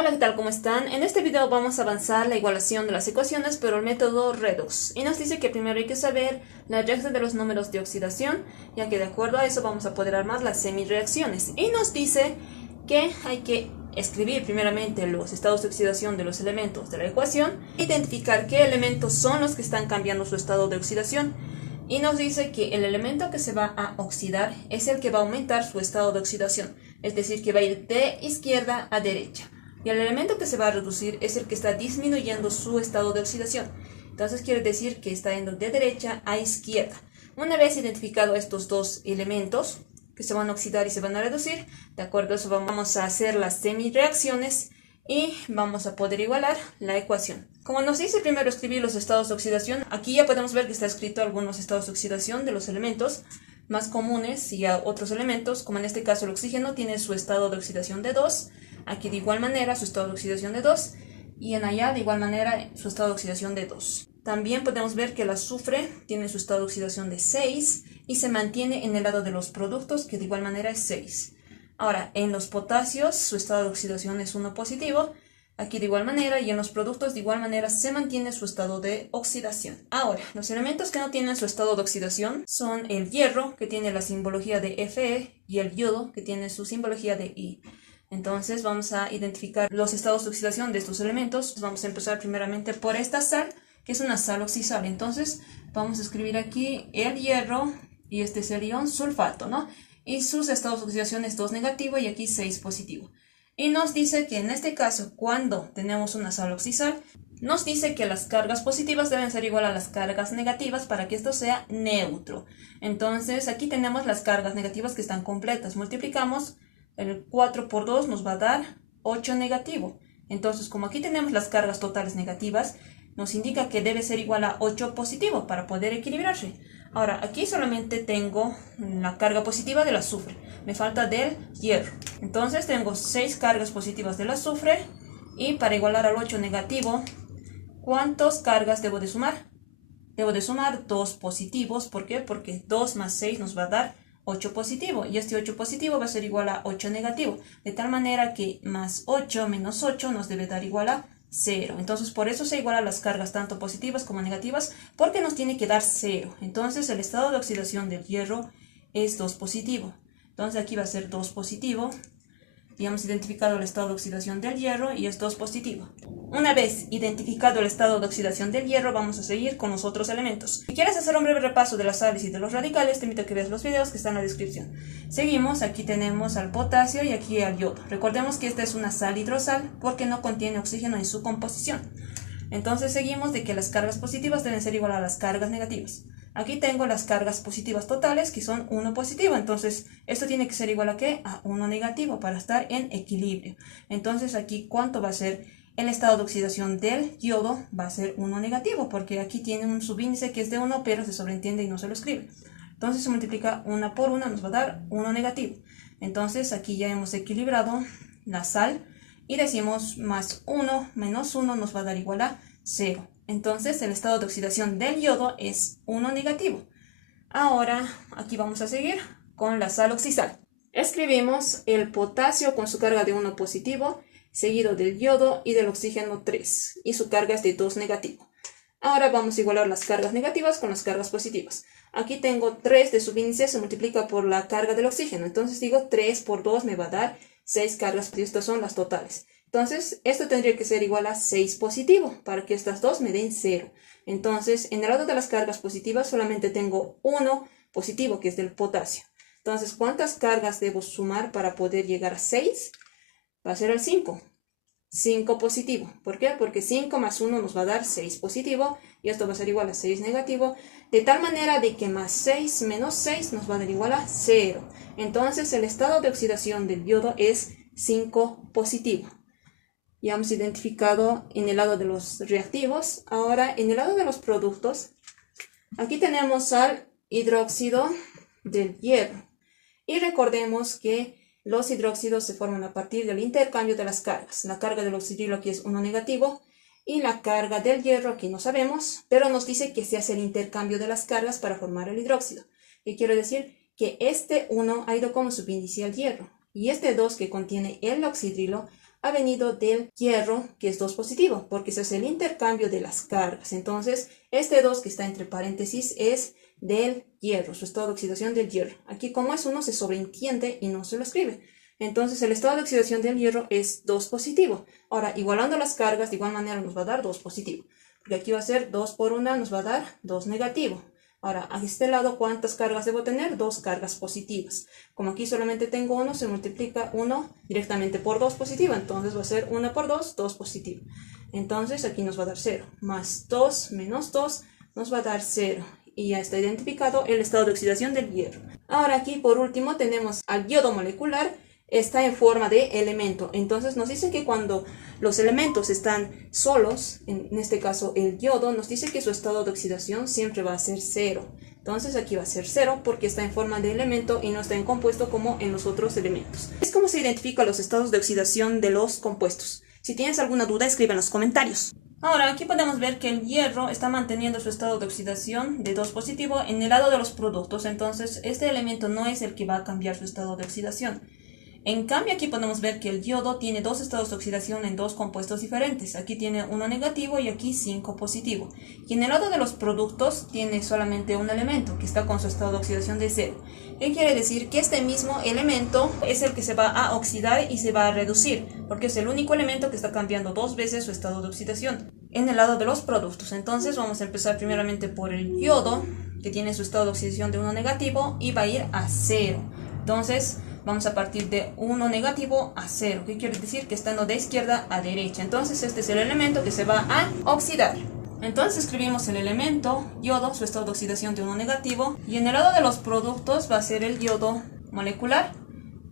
Hola, ¿qué tal? ¿Cómo están? En este video vamos a avanzar la igualación de las ecuaciones, pero el método redox. Y nos dice que primero hay que saber la reacción de los números de oxidación, ya que de acuerdo a eso vamos a poder armar las semireacciones. Y nos dice que hay que escribir primeramente los estados de oxidación de los elementos de la ecuación, identificar qué elementos son los que están cambiando su estado de oxidación. Y nos dice que el elemento que se va a oxidar es el que va a aumentar su estado de oxidación, es decir, que va a ir de izquierda a derecha. Y el elemento que se va a reducir es el que está disminuyendo su estado de oxidación. Entonces quiere decir que está yendo de derecha a izquierda. Una vez identificado estos dos elementos que se van a oxidar y se van a reducir, de acuerdo a eso vamos a hacer las semireacciones y vamos a poder igualar la ecuación. Como nos dice primero escribir los estados de oxidación, aquí ya podemos ver que está escrito algunos estados de oxidación de los elementos más comunes y a otros elementos, como en este caso el oxígeno tiene su estado de oxidación de 2, aquí de igual manera su estado de oxidación de 2 y en allá de igual manera su estado de oxidación de 2. También podemos ver que el azufre tiene su estado de oxidación de 6 y se mantiene en el lado de los productos, que de igual manera es 6. Ahora, en los potasios su estado de oxidación es 1 positivo, aquí de igual manera, y en los productos de igual manera se mantiene su estado de oxidación. Ahora, los elementos que no tienen su estado de oxidación son el hierro, que tiene la simbología de Fe, y el yodo, que tiene su simbología de I. Entonces vamos a identificar los estados de oxidación de estos elementos. Vamos a empezar primeramente por esta sal, que es una sal oxisal. Entonces vamos a escribir aquí el hierro, y este es el ion sulfato, ¿no? Y sus estados de oxidación es 2 negativo y aquí 6 positivo. Y nos dice que en este caso, cuando tenemos una sal oxisal, nos dice que las cargas positivas deben ser igual a las cargas negativas para que esto sea neutro. Entonces aquí tenemos las cargas negativas que están completas. Multiplicamos, el 4 por 2 nos va a dar 8 negativo. Entonces, como aquí tenemos las cargas totales negativas, nos indica que debe ser igual a 8 positivo para poder equilibrarse. Ahora, aquí solamente tengo la carga positiva del azufre. Me falta del hierro. Entonces tengo 6 cargas positivas del azufre. Y para igualar al 8 negativo, ¿cuántas cargas debo de sumar? Debo de sumar 2 positivos. ¿Por qué? Porque 2 más 6 nos va a dar 8 positivo. Y este 8 positivo va a ser igual a 8 negativo. De tal manera que más 8 menos 8 nos debe dar igual a 0. Entonces por eso se igualan las cargas tanto positivas como negativas, porque nos tiene que dar 0. Entonces el estado de oxidación del hierro es 2 positivo. Entonces aquí va a ser 2 positivo. Y hemos identificado el estado de oxidación del hierro y es 2 positivo. Una vez identificado el estado de oxidación del hierro, vamos a seguir con los otros elementos. Si quieres hacer un breve repaso de las sales y de los radicales, te invito a que veas los videos que están en la descripción. Seguimos, aquí tenemos al potasio y aquí al yodo. Recordemos que esta es una sal hidrosal porque no contiene oxígeno en su composición. Entonces seguimos de que las cargas positivas deben ser igual a las cargas negativas. Aquí tengo las cargas positivas totales, que son 1 positivo. Entonces esto tiene que ser igual a ¿qué? A 1 negativo para estar en equilibrio. Entonces aquí, ¿cuánto va a ser el estado de oxidación del yodo? Va a ser 1 negativo, porque aquí tiene un subíndice que es de 1, pero se sobreentiende y no se lo escribe. Entonces se multiplica 1 por 1, nos va a dar 1 negativo. Entonces aquí ya hemos equilibrado la sal. Y decimos más 1 menos 1 nos va a dar igual a 0. Entonces el estado de oxidación del yodo es 1 negativo. Ahora aquí vamos a seguir con la sal oxisal. Escribimos el potasio con su carga de 1 positivo, seguido del yodo y del oxígeno 3. Y su carga es de 2 negativo. Ahora vamos a igualar las cargas negativas con las cargas positivas. Aquí tengo 3 de subíndice, se multiplica por la carga del oxígeno. Entonces digo 3 por 2 me va a dar 6 cargas, y estas son las totales. Entonces, esto tendría que ser igual a 6 positivo, para que estas dos me den 0. Entonces, en el lado de las cargas positivas solamente tengo 1 positivo, que es del potasio. Entonces, ¿cuántas cargas debo sumar para poder llegar a 6? Va a ser el 5. 5 positivo. ¿Por qué? Porque 5 más 1 nos va a dar 6 positivo, y esto va a ser igual a 6 negativo, de tal manera de que más 6 menos 6 nos va a dar igual a 0. Entonces el estado de oxidación del yodo es 5 positivo. Ya hemos identificado en el lado de los reactivos. Ahora en el lado de los productos, aquí tenemos al hidróxido del hierro. Y recordemos que los hidróxidos se forman a partir del intercambio de las cargas. La carga del oxidrilo aquí es 1 negativo y la carga del hierro aquí no sabemos, pero nos dice que se hace el intercambio de las cargas para formar el hidróxido. ¿Qué quiere decir? Que este 1 ha ido como subíndice al hierro y este 2 que contiene el oxidrilo ha venido del hierro, que es 2 positivo, porque se hace el intercambio de las cargas. Entonces, este 2 que está entre paréntesis es del hierro, su estado de oxidación del hierro. Aquí como es 1 se sobreentiende y no se lo escribe. Entonces el estado de oxidación del hierro es 2 positivo. Ahora, igualando las cargas, de igual manera nos va a dar 2 positivo. Porque aquí va a ser 2 por 1, nos va a dar 2 negativo. Ahora, a este lado, ¿cuántas cargas debo tener? 2 cargas positivas. Como aquí solamente tengo 1, se multiplica 1 directamente por 2 positivo. Entonces va a ser 1 por 2, 2 positivo. Entonces aquí nos va a dar 0. Más 2 menos 2 nos va a dar 0. Y ya está identificado el estado de oxidación del hierro. Ahora aquí por último tenemos al yodo molecular. Está en forma de elemento. Entonces nos dice que cuando los elementos están solos, en este caso el yodo, nos dice que su estado de oxidación siempre va a ser 0. Entonces aquí va a ser 0 porque está en forma de elemento y no está en compuesto como en los otros elementos. Es como se identifican los estados de oxidación de los compuestos. Si tienes alguna duda, escribe en los comentarios. Ahora aquí podemos ver que el hierro está manteniendo su estado de oxidación de 2 positivo en el lado de los productos. Entonces este elemento no es el que va a cambiar su estado de oxidación. En cambio aquí podemos ver que el yodo tiene 2 estados de oxidación en 2 compuestos diferentes. Aquí tiene 1 negativo y aquí 5 positivo. Y en el lado de los productos tiene solamente un elemento que está con su estado de oxidación de 0. ¿Qué quiere decir? Que este mismo elemento es el que se va a oxidar y se va a reducir, porque es el único elemento que está cambiando 2 veces su estado de oxidación en el lado de los productos. Entonces vamos a empezar primeramente por el yodo, que tiene su estado de oxidación de 1 negativo y va a ir a 0. Entonces vamos a partir de 1 negativo a 0. ¿Qué quiere decir? Que estando de izquierda a derecha. Entonces este es el elemento que se va a oxidar. Entonces escribimos el elemento yodo, su estado de oxidación de 1 negativo. Y en el lado de los productos va a ser el yodo molecular,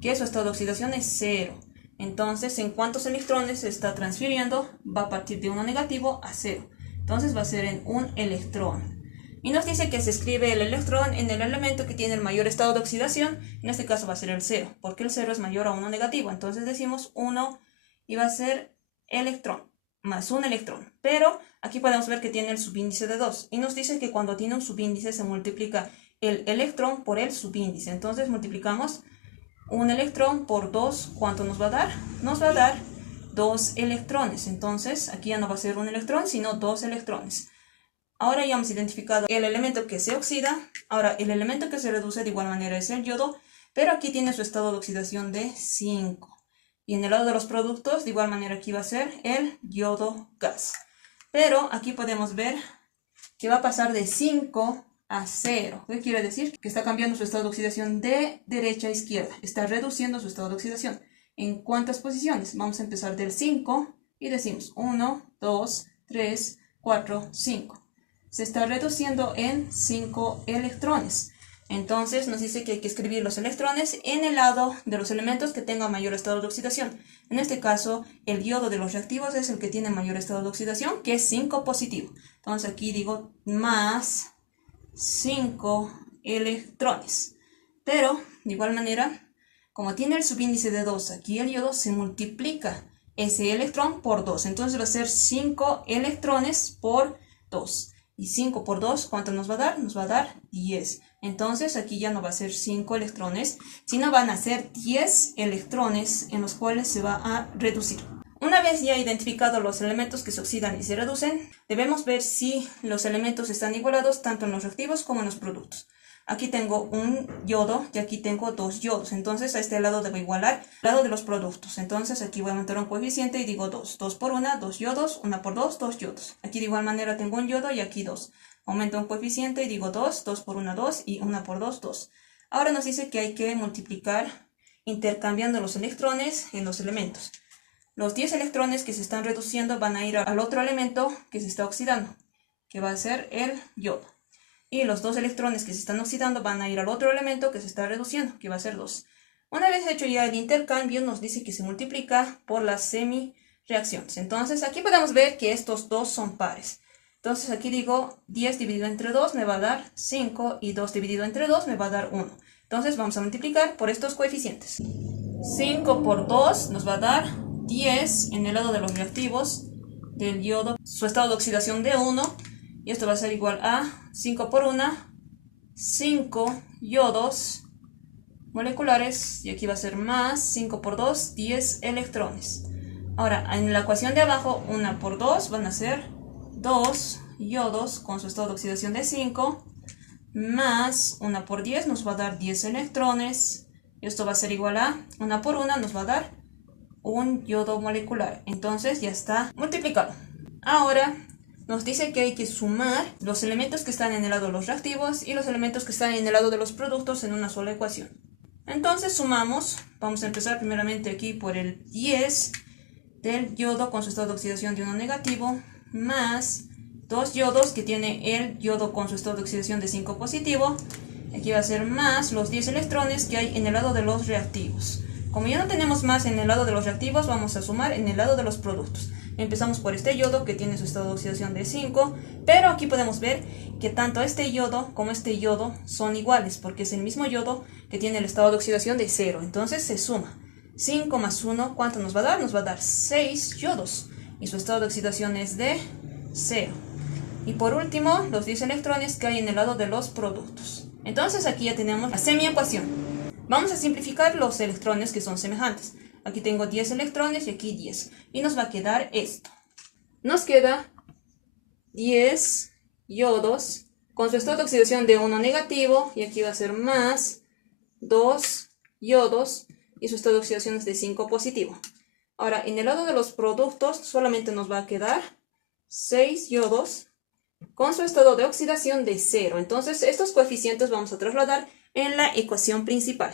que su estado de oxidación es 0. Entonces, en cuántos electrones se está transfiriendo, va a partir de 1 negativo a 0. Entonces va a ser en 1 electrón. Y nos dice que se escribe el electrón en el elemento que tiene el mayor estado de oxidación. En este caso va a ser el 0, porque el 0 es mayor a 1 negativo. Entonces decimos 1 y va a ser electrón más un electrón. Pero aquí podemos ver que tiene el subíndice de 2. Y nos dice que cuando tiene un subíndice se multiplica el electrón por el subíndice. Entonces multiplicamos un electrón por 2. ¿Cuánto nos va a dar? Nos va a dar 2 electrones. Entonces aquí ya no va a ser un electrón, sino 2 electrones. Ahora ya hemos identificado el elemento que se oxida. Ahora el elemento que se reduce de igual manera es el yodo, pero aquí tiene su estado de oxidación de 5. Y en el lado de los productos, de igual manera aquí va a ser el yodo gas. Pero aquí podemos ver que va a pasar de 5 a 0. ¿Qué quiere decir? Que está cambiando su estado de oxidación de derecha a izquierda. Está reduciendo su estado de oxidación. ¿En cuántas posiciones? Vamos a empezar del 5 y decimos 1, 2, 3, 4, 5. Se está reduciendo en 5 electrones. Entonces nos dice que hay que escribir los electrones en el lado de los elementos que tengan mayor estado de oxidación. En este caso, el yodo de los reactivos es el que tiene mayor estado de oxidación, que es 5 positivo. Entonces aquí digo más 5 electrones. Pero, de igual manera, como tiene el subíndice de 2, aquí el yodo se multiplica ese electrón por 2. Entonces va a ser 5 electrones por 2. Y 5 por 2, ¿cuánto nos va a dar? Nos va a dar 10. Entonces aquí ya no va a ser 5 electrones, sino van a ser 10 electrones en los cuales se va a reducir. Una vez ya identificados los elementos que se oxidan y se reducen, debemos ver si los elementos están igualados tanto en los reactivos como en los productos. Aquí tengo un yodo y aquí tengo 2 yodos. Entonces a este lado debo igualar el lado de los productos. Entonces aquí voy a aumentar un coeficiente y digo 2. 2 por 1, 2 yodos. 1 por 2, 2 yodos. Aquí de igual manera tengo un yodo y aquí 2. Aumento un coeficiente y digo 2. 2 por 1, 2 y 1 por 2, 2. Ahora nos dice que hay que multiplicar intercambiando los electrones en los elementos. Los 10 electrones que se están reduciendo van a ir al otro elemento que se está oxidando, que va a ser el yodo. Y los 2 electrones que se están oxidando van a ir al otro elemento que se está reduciendo, que va a ser 2. Una vez hecho ya el intercambio, nos dice que se multiplica por las semireacciones. Entonces aquí podemos ver que estos dos son pares. Entonces aquí digo 10 dividido entre 2 me va a dar 5 y 2 dividido entre 2 me va a dar 1. Entonces vamos a multiplicar por estos coeficientes. 5 por 2 nos va a dar 10 en el lado de los reactivos del yodo, su estado de oxidación de 1. Y esto va a ser igual a 5 por 1, 5 yodos moleculares. Y aquí va a ser más 5 por 2, 10 electrones. Ahora, en la ecuación de abajo, 1 por 2 van a ser 2 yodos con su estado de oxidación de 5, más 1 por 10 nos va a dar 10 electrones. Esto va a ser igual a 1 por 1 nos va a dar un yodo molecular. Entonces ya está multiplicado. Ahora nos dice que hay que sumar los elementos que están en el lado de los reactivos y los elementos que están en el lado de los productos en una sola ecuación. Entonces sumamos. Vamos a empezar primeramente aquí por el 10 del yodo con su estado de oxidación de 1 negativo, más 2 yodos que tiene el yodo con su estado de oxidación de 5 positivo. Aquí va a ser más los 10 electrones que hay en el lado de los reactivos. Como ya no tenemos más en el lado de los reactivos, vamos a sumar en el lado de los productos. Empezamos por este yodo que tiene su estado de oxidación de 5, pero aquí podemos ver que tanto este yodo como este yodo son iguales, porque es el mismo yodo que tiene el estado de oxidación de 0. Entonces se suma. 5 más 1, ¿cuánto nos va a dar? Nos va a dar 6 yodos, y su estado de oxidación es de 0. Y por último, los 10 electrones que hay en el lado de los productos. Entonces aquí ya tenemos la semiecuación. Vamos a simplificar los electrones que son semejantes. Aquí tengo 10 electrones y aquí 10. Y nos va a quedar esto. Nos queda 10 yodos con su estado de oxidación de 1 negativo. Y aquí va a ser más 2 yodos y su estado de oxidación es de 5 positivo. Ahora, en el lado de los productos solamente nos va a quedar 6 yodos con su estado de oxidación de 0. Entonces, estos coeficientes vamos a trasladar en la ecuación principal.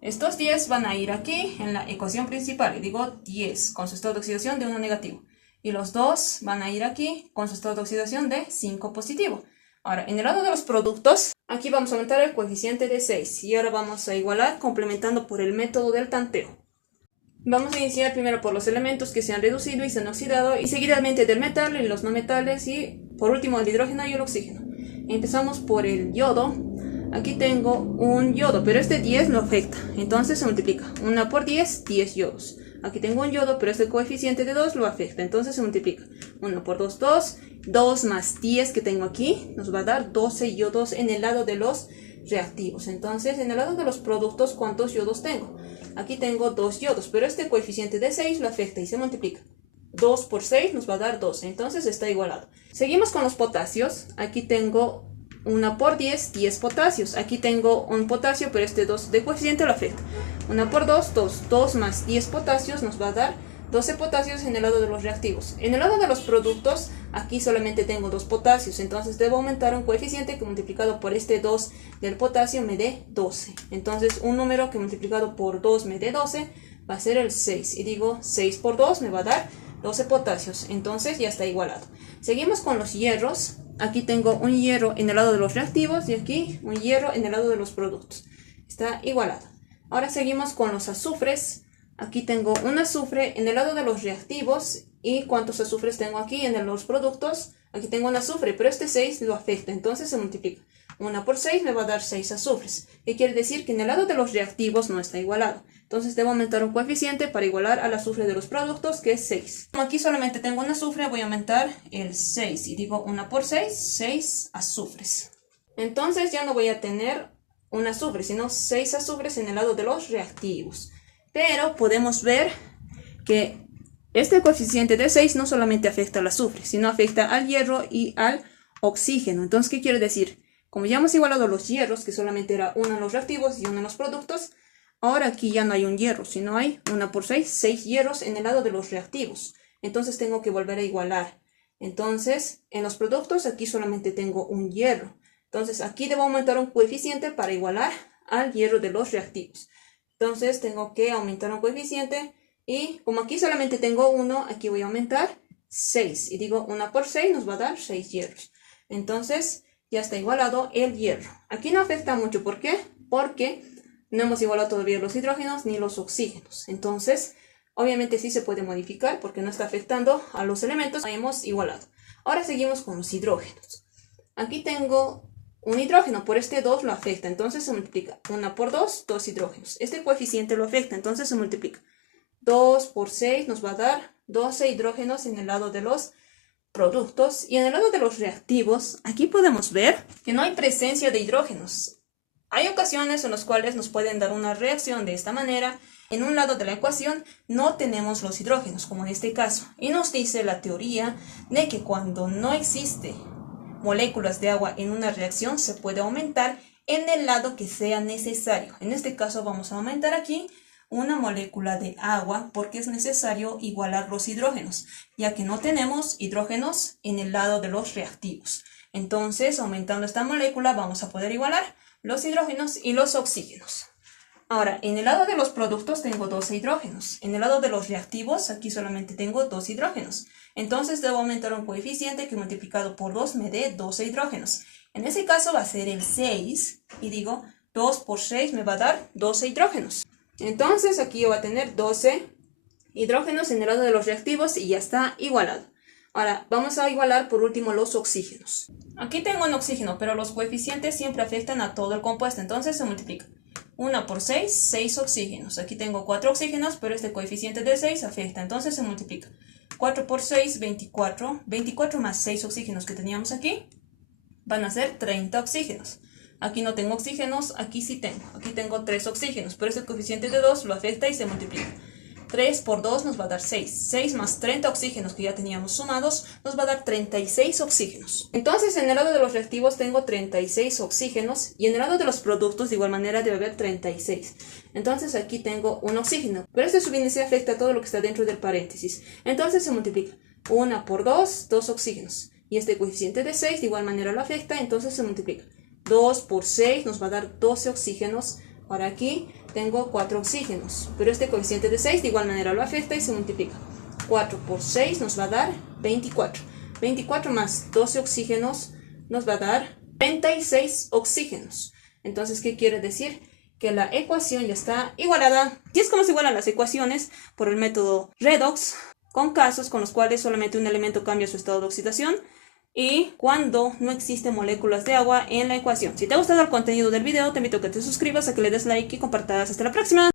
Estos 10 van a ir aquí en la ecuación principal. Y digo 10 con su estado de oxidación de 1 negativo. Y los 2 van a ir aquí con su estado de oxidación de 5 positivo. Ahora, en el lado de los productos, aquí vamos a aumentar el coeficiente de 6. Y ahora vamos a igualar complementando por el método del tanteo. Vamos a iniciar primero por los elementos que se han reducido y se han oxidado, y seguidamente del metal y los no metales, y por último el hidrógeno y el oxígeno. Empezamos por el yodo. Aquí tengo un yodo, pero este 10 lo afecta, entonces se multiplica. 1 por 10, 10 yodos. Aquí tengo un yodo, pero este coeficiente de 2 lo afecta, entonces se multiplica. 1 por 2, 2. 2 más 10 que tengo aquí nos va a dar 12 yodos en el lado de los reactivos. Entonces, en el lado de los productos, ¿cuántos yodos tengo? Aquí tengo 2 yodos, pero este coeficiente de 6 lo afecta y se multiplica. 2 por 6 nos va a dar 12, entonces está igualado. Seguimos con los potasios. Aquí tengo 1 por 10, 10 potasios. Aquí tengo un potasio, pero este 2 de coeficiente lo afecta. 1 por 2, 2. 2 más 10 potasios nos va a dar 12 potasios en el lado de los reactivos. En el lado de los productos, aquí solamente tengo 2 potasios, entonces debo aumentar un coeficiente que multiplicado por este 2 del potasio me dé 12. Entonces un número que multiplicado por 2 me dé 12 va a ser el 6. Y digo 6 por 2 me va a dar 12 potasios. Entonces ya está igualado. Seguimos con los hierros. Aquí tengo un hierro en el lado de los reactivos y aquí un hierro en el lado de los productos. Está igualado. Ahora seguimos con los azufres. Aquí tengo un azufre en el lado de los reactivos. ¿Y cuántos azufres tengo aquí en los productos? Aquí tengo un azufre, pero este 6 lo afecta, entonces se multiplica. 1 por 6 me va a dar 6 azufres. ¿Qué quiere decir? Que en el lado de los reactivos no está igualado. Entonces debo aumentar un coeficiente para igualar al azufre de los productos, que es 6. Como aquí solamente tengo un azufre, voy a aumentar el 6. Y digo 1 por 6, 6 azufres. Entonces ya no voy a tener un azufre, sino 6 azufres en el lado de los reactivos. Pero podemos ver que este coeficiente de 6 no solamente afecta al azufre, sino afecta al hierro y al oxígeno. Entonces, ¿qué quiere decir? Como ya hemos igualado los hierros, que solamente era uno en los reactivos y uno en los productos, ahora aquí ya no hay un hierro, sino hay 1 por 6, 6 hierros en el lado de los reactivos. Entonces tengo que volver a igualar. Entonces, en los productos aquí solamente tengo un hierro. Entonces, aquí debo aumentar un coeficiente para igualar al hierro de los reactivos. Entonces, tengo que aumentar un coeficiente. Y como aquí solamente tengo 1, aquí voy a aumentar 6. Y digo 1 por 6 nos va a dar 6 hierros. Entonces ya está igualado el hierro. Aquí no afecta mucho. ¿Por qué? Porque no hemos igualado todavía los hidrógenos ni los oxígenos. Entonces, obviamente sí se puede modificar porque no está afectando a los elementos que hemos igualado. Ahora seguimos con los hidrógenos. Aquí tengo un hidrógeno, por este 2 lo afecta. Entonces se multiplica. 1 por 2, 2 hidrógenos. Este coeficiente lo afecta. Entonces se multiplica. 2 por 6 nos va a dar 12 hidrógenos en el lado de los productos. Y en el lado de los reactivos, aquí podemos ver que no hay presencia de hidrógenos. Hay ocasiones en las cuales nos pueden dar una reacción de esta manera En un lado de la ecuación no tenemos los hidrógenos, como en este caso, y nos dice la teoría de que cuando no existe moléculas de agua en una reacción se puede aumentar en el lado que sea necesario. En este caso vamos a aumentar aquí una molécula de agua porque es necesario igualar los hidrógenos, ya que no tenemos hidrógenos en el lado de los reactivos. Entonces, aumentando esta molécula vamos a poder igualar los hidrógenos y los oxígenos. Ahora, en el lado de los productos tengo 12 hidrógenos. En el lado de los reactivos, aquí solamente tengo 2 hidrógenos. Entonces debo aumentar un coeficiente que multiplicado por 2 me dé 12 hidrógenos. En ese caso va a ser el 6. Y digo, 2 por 6 me va a dar 12 hidrógenos. Entonces aquí yo voy a tener 12 hidrógenos en el lado de los reactivos y ya está igualado. Ahora, vamos a igualar por último los oxígenos. Aquí tengo un oxígeno, pero los coeficientes siempre afectan a todo el compuesto, entonces se multiplica. 1 por 6, 6 oxígenos. Aquí tengo 4 oxígenos, pero este coeficiente de 6 afecta, entonces se multiplica. 4 por 6, 24. 24 más 6 oxígenos que teníamos aquí van a ser 30 oxígenos. Aquí no tengo oxígenos, aquí sí tengo. Aquí tengo 3 oxígenos, pero este coeficiente de 2 lo afecta y se multiplica. 3 por 2 nos va a dar 6. 6 más 30 oxígenos que ya teníamos sumados nos va a dar 36 oxígenos. Entonces en el lado de los reactivos tengo 36 oxígenos y en el lado de los productos de igual manera debe haber 36. Entonces aquí tengo un oxígeno, pero este subíndice afecta a todo lo que está dentro del paréntesis. Entonces se multiplica. 1 por 2, 2 oxígenos. Y este coeficiente de 6 de igual manera lo afecta, entonces se multiplica. 2 por 6 nos va a dar 12 oxígenos. Ahora aquí tengo 4 oxígenos, pero este coeficiente de 6 de igual manera lo afecta y se multiplica. 4 por 6 nos va a dar 24. 24 más 12 oxígenos nos va a dar 36 oxígenos. Entonces, ¿qué quiere decir? Que la ecuación ya está igualada. Y es como se igualan las ecuaciones por el método redox, con casos con los cuales solamente un elemento cambia su estado de oxidación y cuando no existen moléculas de agua en la ecuación. Si te ha gustado el contenido del video, te invito a que te suscribas, a que le des like y compartas. Hasta la próxima.